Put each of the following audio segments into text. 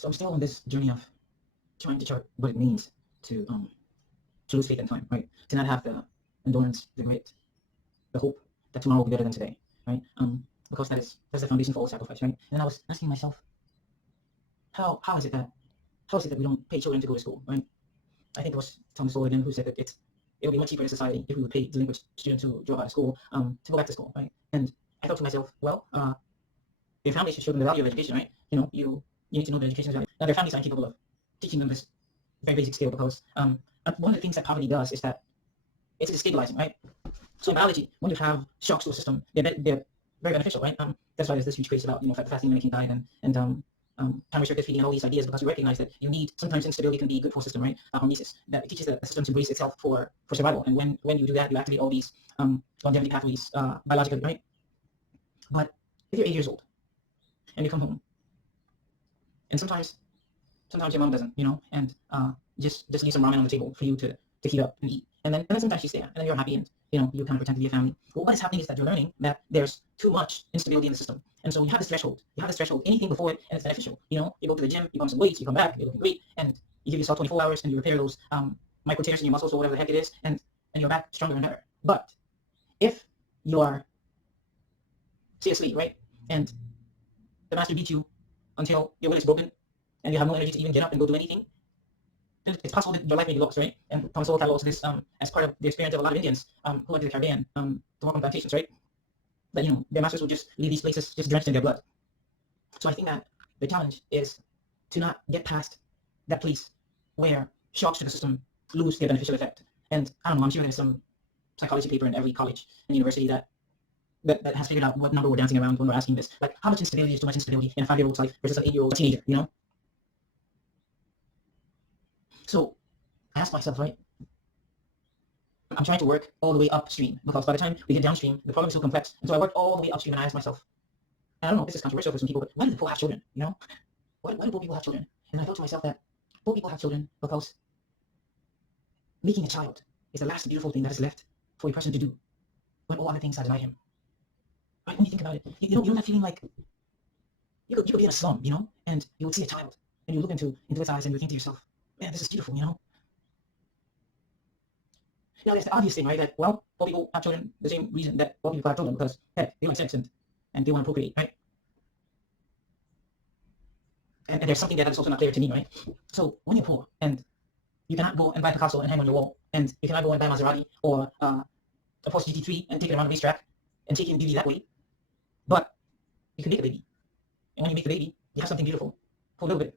So I'm still on this journey of trying to chart what it means to lose faith in time, right? To not have the endurance, the grit, the hope that tomorrow will be better than today, right? Because that's the foundation for all sacrifice, right? And I was asking myself, how is it that we don't pay children to go to school, right? I think it was Thomas Sowell again who said that it would be much cheaper in society if we would pay delinquent students who drop out of school to go back to school, right? And I thought to myself, well, your family should show them the value of education, right? You need to know the education value. Now their families aren't capable of teaching them this very basic skill because one of the things that poverty does is that it's destabilizing, right? So in biology, when you have shocks to a system, they're very beneficial, right? That's why there's this huge craze about fasting, mimicking diet, and time restricted feeding and all these ideas, because you recognize that you need sometimes instability can be good for a system, right? Hormesis, that it teaches the system to brace itself for survival, and when you do that, you activate all these longevity pathways biologically, right? But if you're 8 years old and you come home, and sometimes your mom doesn't, and just leave some ramen on the table for you to heat up and eat, and then sometimes she's there, and then you're happy, and you kind of pretend to be a family. Well, what is happening is that you're learning that there's too much instability in the system, and so you have this threshold. Anything before it, and it's beneficial. You go to the gym, you pump some weights, you come back, you're looking great, and you give yourself 24 hours, and you repair those micro tears in your muscles or whatever the heck it is, and you're back stronger and better. But if you're stay asleep, right, and the master beats you until your will is broken, and you have no energy to even get up and go do anything, then it's possible that your life may be lost, right? And Thomas Sowell cataloged this as part of the experience of a lot of Indians who went to the Caribbean to work on plantations, right? That their masters would just leave these places just drenched in their blood. So I think that the challenge is to not get past that place where shocks to the system lose their beneficial effect. And I don't know, I'm sure there's some psychology paper in every college and university that has figured out what number we're dancing around when we're asking this. Like, how much instability is too much instability in a 5-year-old's life versus an 8-year-old teenager, So I asked myself, right, I'm trying to work all the way upstream, because by the time we get downstream, the problem is so complex. And so I worked all the way upstream, and I asked myself, I don't know if this is controversial for some people, but why do the poor have children, Why do poor people have children? And I thought to myself that poor people have children because making a child is the last beautiful thing that is left for a person to do when all other things are denied him. Right? When you think about it, you know that feeling like you could be in a slum, and you would see a child, and you look into its eyes, and you think to yourself, man, this is beautiful, Now, there's the obvious thing, right? That, well, poor people have children the same reason that poor people have children, because, heck, they want sex and they want to procreate, right? And there's something that's also not clear to me, right? So when you're poor and you cannot go and buy Picasso and hang on your wall, and you cannot go and buy Maserati or a Porsche GT3 and take it around the racetrack and take in beauty that way, but you can make a baby. And when you make the baby, you have something beautiful for a little bit.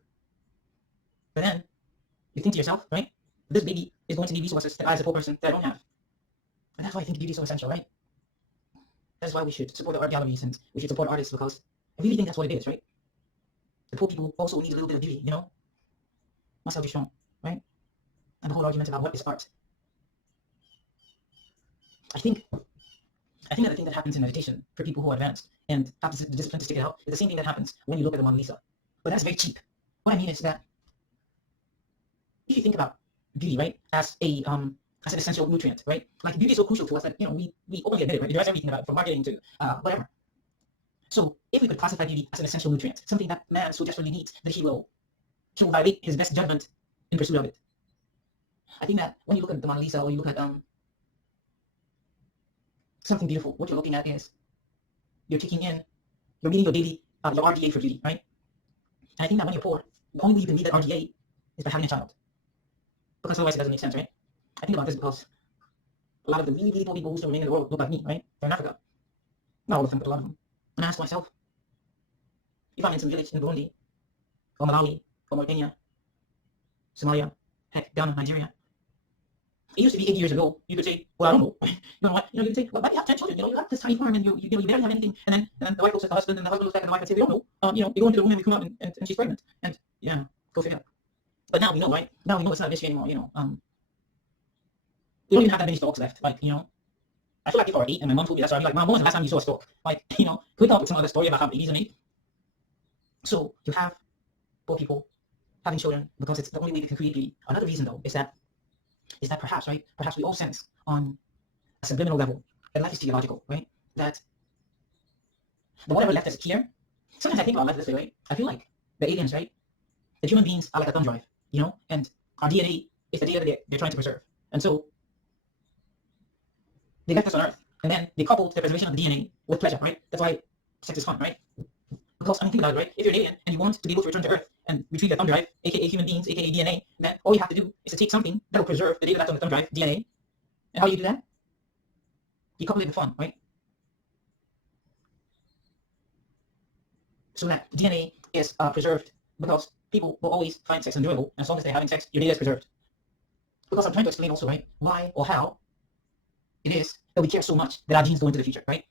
But then you think to yourself, right? This baby is going to need resources that I as a poor person that I don't have. And that's why I think beauty is so essential, right? That's why we should support the art galleries and we should support artists, because I really think that's what it is, right? The poor people also need a little bit of beauty, Marcel Duchamp, right? And the whole argument about what is art. I think that the thing that happens in meditation for people who are advanced and have the discipline to stick it out is the same thing that happens when you look at the Mona Lisa. But that's very cheap. What I mean is that if you think about beauty, right, as an essential nutrient, right? Like, beauty is so crucial to us that we openly admit it, right? We derive everything about it, from marketing to whatever. So if we could classify beauty as an essential nutrient, something that man so desperately needs that he will violate his best judgment in pursuit of it, I think that when you look at the Mona Lisa or you look at something beautiful, what you're looking at is you're meeting your daily your RDA for beauty, right? And I think that when you're poor, the only way you can meet that RDA is by having a child, because otherwise it doesn't make sense, right? I think about this because a lot of the really, really poor people who still remain in the world look like me, right? They're in Africa. Not all of them, but a lot of them. And I ask myself, if I'm in some village in Burundi, or Malawi, or Mauritania, Somalia, heck, Ghana, Nigeria, it used to be 8 years ago, you could say, well, I don't know. You know what? You could say, well, why do you have 10 children? You have this tiny farm and you barely have anything. And then the wife looks at the husband and the husband looks back at the wife and say, we don't know. They go into the room and they come out and she's pregnant. And yeah, go figure. But now we know, right? Now we know it's not a mystery anymore, we don't even have that many storks left. Like, I feel like people are 8 and my mom told me that, so I'd be like, Mom, when was the last time you saw a stork? Like, can we come up with some other story about how babies are made? So you have poor people having children because it's the only way they can create beauty. Another reason, though, is that perhaps, right? Perhaps we all sense on a subliminal level that life is teleological, right? That the whatever left us here, sometimes I think about life this way, right? I feel like the aliens, right? that human beings are like a thumb drive, you know, and our DNA is the data that they're trying to preserve. And so they left us on Earth, and then they coupled the preservation of the DNA with pleasure, right? That's why sex is fun, right? Because I mean, think about it, right? If you're an alien and you want to be able to return to Earth and retrieve the thumb drive, aka human beings, aka DNA, then all you have to do is to take something that will preserve the data that's on the thumb drive, DNA. And how do you do that? You couple it with fun, right? So that DNA is preserved, because people will always find sex enjoyable, and as long as they're having sex, your data is preserved. Because I'm trying to explain also, right, why or how it is that we care so much that our genes go into the future, right?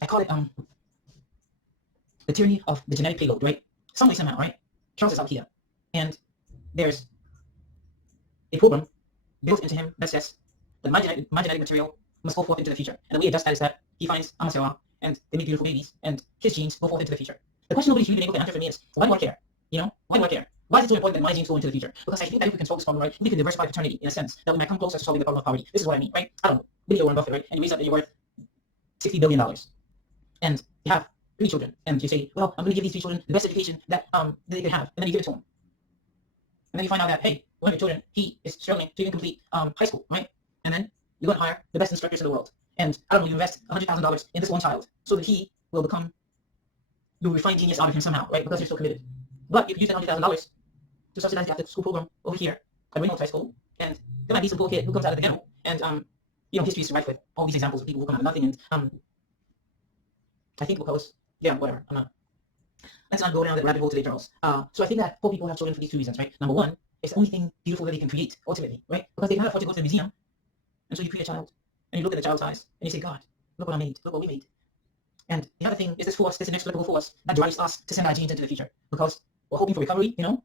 I call it the tyranny of the genetic payload, right? Some way, somehow, right? Charles is out here, and there's a program built into him that says that my genetic material must go forth into the future. And the way it does that is that he finds Amasewa, and they make beautiful babies, and his genes go forth into the future. The question nobody's really been able to answer for me is, why do I care? You know, why do I care? Why is it so important that my genes go into the future? Because I think that if we can solve this problem, right, we can diversify fraternity in a sense that we might come closer to solving the problem of poverty. This is what I mean, right? I don't know. Maybe you're Warren Buffett, right? And you raise up that you're worth $60 billion. And you have 3 children, and you say, well, I'm going to give these 3 children the best education that they can have, and then you give it to them. And then you find out that, hey, one of your children, he is struggling to even complete high school, right? And then you go and hire the best instructors in the world. And I don't know, you invest $100,000 in this one child so that he will become, you'll refine genius out of him somehow, right? Because you're so committed. But you can use that $100,000 to subsidize the after school program over here at Reynolds High School. And there might be some poor kid who comes out of the ghetto. And, you know, history is rife with all these examples of people who come out of nothing. And I think because, yeah, whatever. Let's not go down that rabbit hole today, Charles. So I think that poor people have children for these 2 reasons, right? Number one, it's the only thing beautiful that they can create, ultimately, right? Because they cannot afford to go to the museum. And so you create a child, and you look at the child's eyes, and you say, God, look what I made, look what we made. And the other thing is this force, this inexplicable force that drives us to send our genes into the future, because we're hoping for recovery, you know?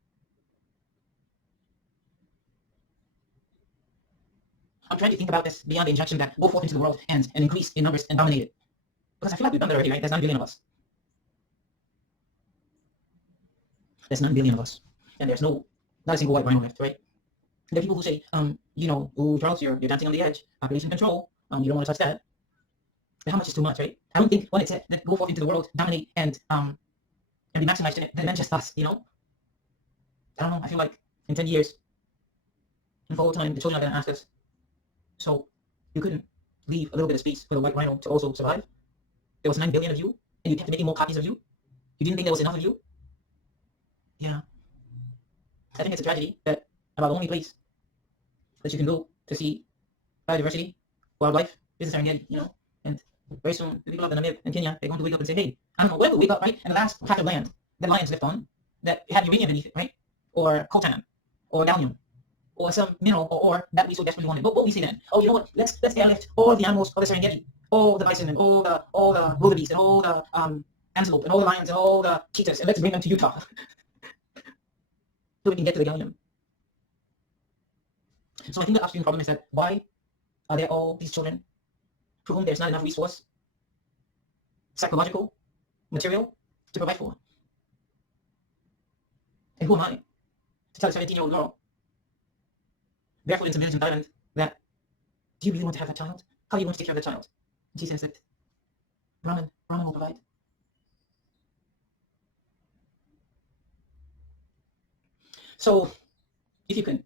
I'm trying to think about this beyond the injection that go forth into the world and increase in numbers and dominate it. Because I feel like we've done that already, right? There's 9 billion of us. There's 9 billion of us. And there's not a single white rhino left, right? There are people who say, you know, oh, Charles, you're dancing on the edge, population control, you don't want to touch that. And how much is too much, right? I don't think when it's said that go forth into the world, dominate, and be maximized in it, then just us, you know? I don't know, I feel like in 10 years, in full time, the children are going to ask us, so you couldn't leave a little bit of space for the white rhino to also survive? There was 9 billion of you, and you kept making more copies of you? You didn't think there was enough of you? Yeah. I think it's a tragedy that about the only place that you can go to see biodiversity, wildlife, is the Serengeti, you know? And very soon, the people up in Namib and Kenya, they're going to wake up and say, hey, I don't know, whatever, wake up, right? And the last patch of land that lions lived on, that had uranium beneath it, right? Or coltan, or gallium, or some mineral or ore that we so desperately wanted. What we say then? Oh, you know what? Let's airlift all the animals of the Serengeti, all the bison and all the wildebeest and all the antelope and all the lions and all the cheetahs, and let's bring them to Utah so we can get to the gallium. So I think the upstream problem is that why are there all these children for whom there's not enough resource, psychological, material to provide for? And who am I to tell a 17-year-old girl barefoot in some village in Thailand that, do you really want to have that child? How do you want to take care of that child? And she says that Brahman will provide. So if you can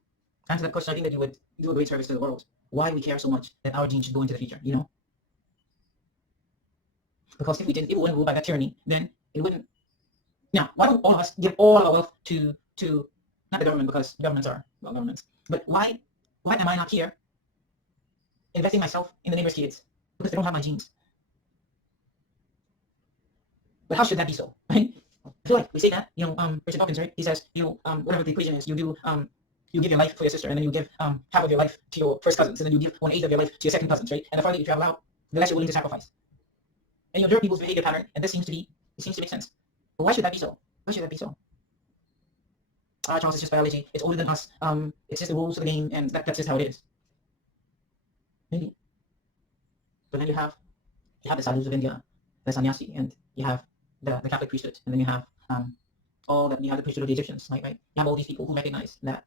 answer that question, I think that you would do a great service to the world. Why we care so much that our genes should go into the future, you know? Because if we didn't, if we wouldn't rule by that tyranny, then it wouldn't. Now, why don't all of us give all our wealth to not the government, because governments are, well, governments, but why am I not here investing myself in the neighbor's kids? Because they don't have my genes. But how should that be so, right? I feel like we say that, you know, Richard Dawkins, right? He says, you whatever the equation is, you give your life for your sister, and then you give half of your life to your first cousins, and then you give 1/8 of your life to your second cousins, right? And the farther you travel out, the less you're willing to sacrifice. And you observe people's behavior pattern, and this seems to make sense. But why should that be so? Why should that be so? Charles, it's just biology. It's older than us. It's just the rules of the game, and that's just how it is. Maybe. But then you have the sadhus of India, the sannyasi, and you have the Catholic priesthood, and then you have you have the priesthood of the Egyptians, right? You have all these people who recognize that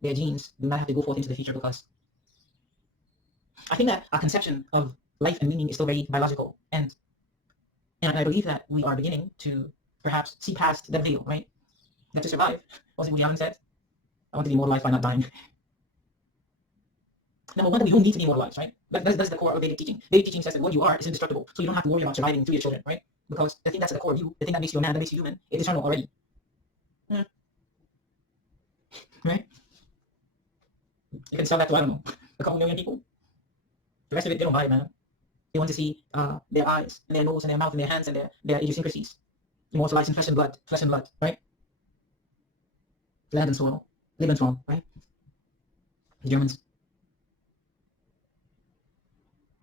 their genes do not have to go forth into the future, because I think that our conception of life and meaning is still very biological, and I believe that we are beginning to perhaps see past that veil, right? that to survive, what Woody Allen said, I want to be immortalized by not dying. Number one, we don't need to be immortalized, right? That's the core of Vedic teaching. Vedic teaching says that what you are is indestructible, so you don't have to worry about surviving through your children, right? Because the thing that's at the core of you, the thing that makes you a man, that makes you human, it is eternal already. Yeah. Right? You can sell that to, I don't know, a couple million people. The rest of it, they don't buy it, man. They want to see their eyes and their nose and their mouth and their hands and their idiosyncrasies. Immortalized in flesh and blood, right? Land and soil, Lebensraum, right? The Germans.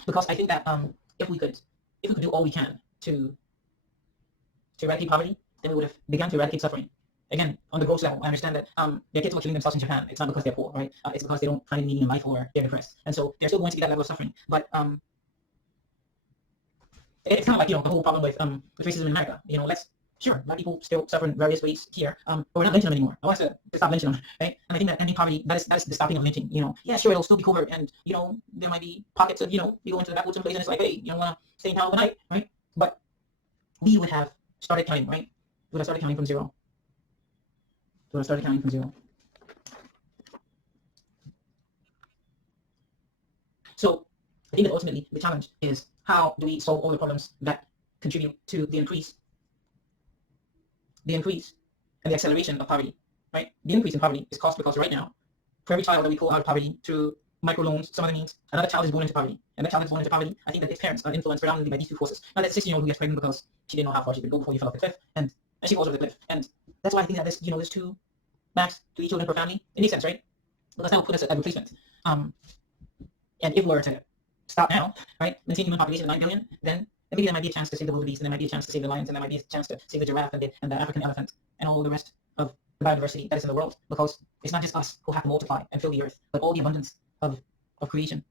Because I think that if we could do all we can to eradicate poverty, then we would have begun to eradicate suffering. Again, on the gross level, I understand that their kids were killing themselves in Japan. It's not because they're poor, right? It's because they don't find any meaning in life or they're depressed, and so there's still going to be that level of suffering. But it's kind of like the whole problem with racism in America. Sure, black people still suffer in various ways here, but we're not lynching them anymore. I want to stop lynching them, right? And I think that ending poverty, that is the stopping of lynching. Yeah, sure, it'll still be covert, and there might be pockets of you go into the backwoods someplace and it's like, hey, you don't want to stay in town overnight, right? But we would have started counting, right? We would have started counting from zero. So I think that ultimately the challenge is how do we solve all the problems that contribute to the increase and the acceleration of poverty, right? The increase in poverty is caused because right now, for every child that we pull out of poverty through microloans, some other means, another child is born into poverty. And that child is born into poverty, I think that its parents are influenced predominantly by these two forces. Now that 16-year-old who gets pregnant because she didn't know how far she could go before you fell off the cliff, and she falls over the cliff. And that's why I think that there's two max 3 children per family. It makes sense, right? Because that will put us at replacement. And if we were to stop now, right, maintain human population of 9 billion, then maybe there might be a chance to save the wildebeest, and there might be a chance to save the lions, and there might be a chance to save the giraffe and the African elephant and all the rest of the biodiversity that is in the world. Because it's not just us who have to multiply and fill the earth, but all the abundance of creation